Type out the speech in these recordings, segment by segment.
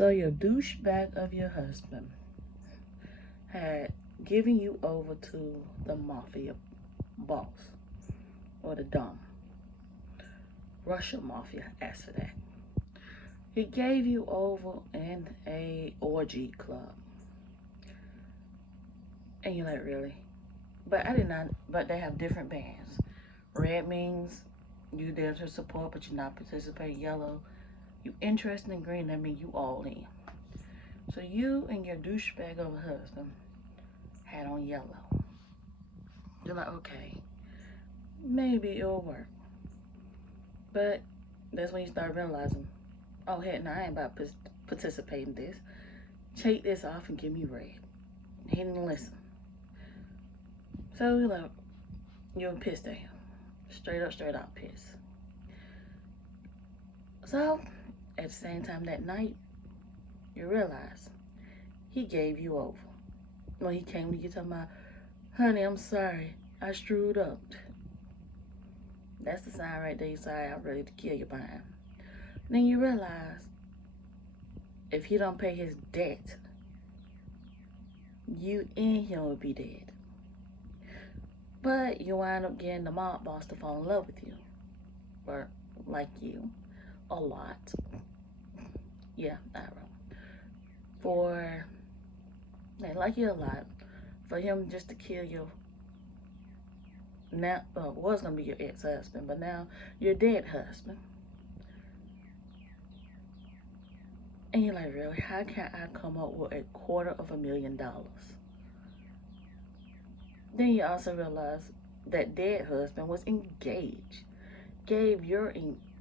So your douchebag of your husband had given you over to the mafia boss, or the Dom. Russia mafia, as for that. He gave you over in a orgy club. And you're like, really? But I did not, but they have different bands. Red means you there to support, but you're not participating. Yellow, you interested in. Green, that means you all in. So you and your douchebag of a husband had on yellow. You're like, okay, maybe it'll work. But that's when you start realizing, oh, heck, no, I ain't about to participate in this. Take this off and give me red. He didn't listen. So you're like, you're pissed at him. Straight up pissed. So, at the same time that night, you realize he gave you over. When he came to you talking about, honey, I'm sorry, I screwed up. That's the sign right there. You sorry, I'm ready to kill your behind. Then you realize, if he don't pay his debt, you and him will be dead. But you wind up getting the mob boss to fall in love with you, or like you, a lot. Yeah, I wrote. For, they like you a lot. For him just to kill you, now, was gonna be your ex-husband, but now your dead husband. And you're like, really? How can I come up with $250,000? Then you also realize that dead husband was engaged, gave your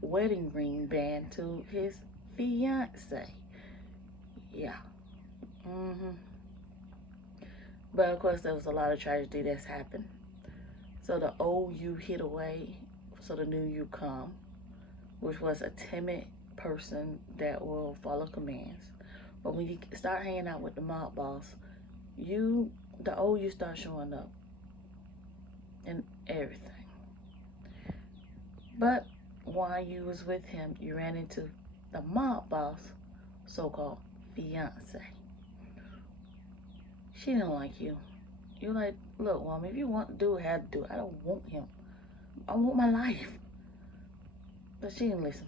wedding ring band to his fiance. Yeah. But of course, there was a lot of tragedy that's happened. So the old you hid away, so the new you come, which was a timid person that will follow commands. But when you start hanging out with the mob boss, the old you start showing up and everything. But while you was with him, you ran into the mob boss, so-called fiance. She didn't like you. You're like, look, woman, if you want to do it, have to do it. I don't want him. I want my life. But she didn't listen.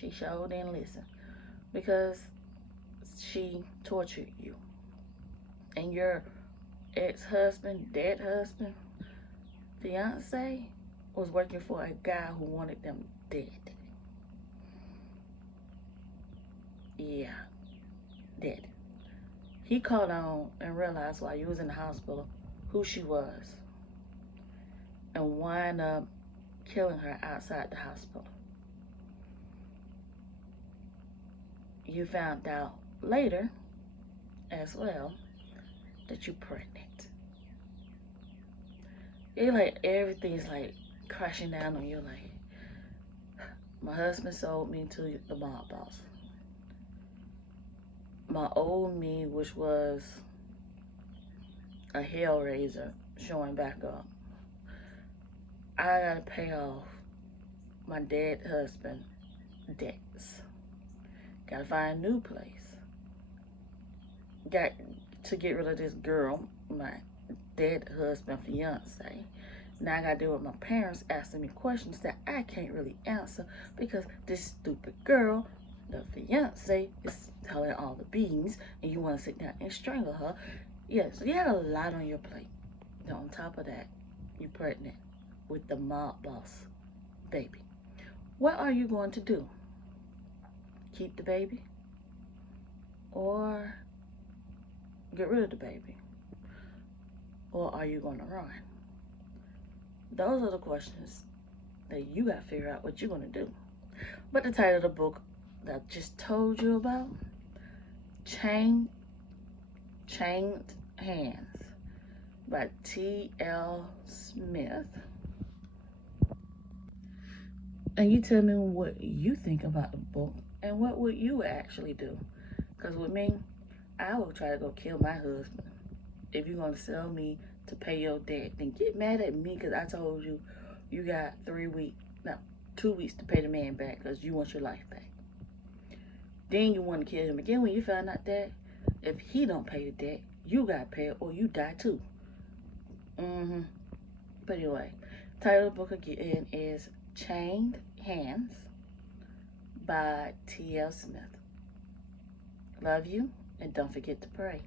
She sure didn't listen. Because she tortured you. And your ex-husband, dead husband, fiance, was working for a guy who wanted them dead. Yeah, dead. He caught on and realized while you was in the hospital who she was, and wind up killing her outside the hospital. You found out later as well that you're pregnant. It's like everything's like crashing down on you. Like, my husband sold me to the mob boss. My old me, which was a hellraiser, showing back up. I gotta pay off my dead husband debts. Gotta find a new place. Got to get rid of this girl, my dead husband fiance. Now I gotta deal with my parents asking me questions that I can't really answer because this stupid girl, the fiance, is telling all the beans, and you want to sit down and strangle her. Yes, you had a lot on your plate. Now on top of that, you're pregnant with the mob boss baby. What are you going to do? Keep the baby? Or get rid of the baby? Or are you going to run? Those are the questions that you got to figure out what you're going to do. But the title of the book that I just told you about, Chained Hands by T.L. Smith. And you tell me what you think about the book and what would you actually do. Because with me, I would try to go kill my husband. If you're going to sell me to pay your debt, then get mad at me because I told you you got 2 weeks to pay the man back because you want your life back. Then you want to kill him again when you find out that if he don't pay the debt, you got to pay it or you die too. But anyway, title of the book again is Chained Hands by T.L. Smith. Love you, and don't forget to pray.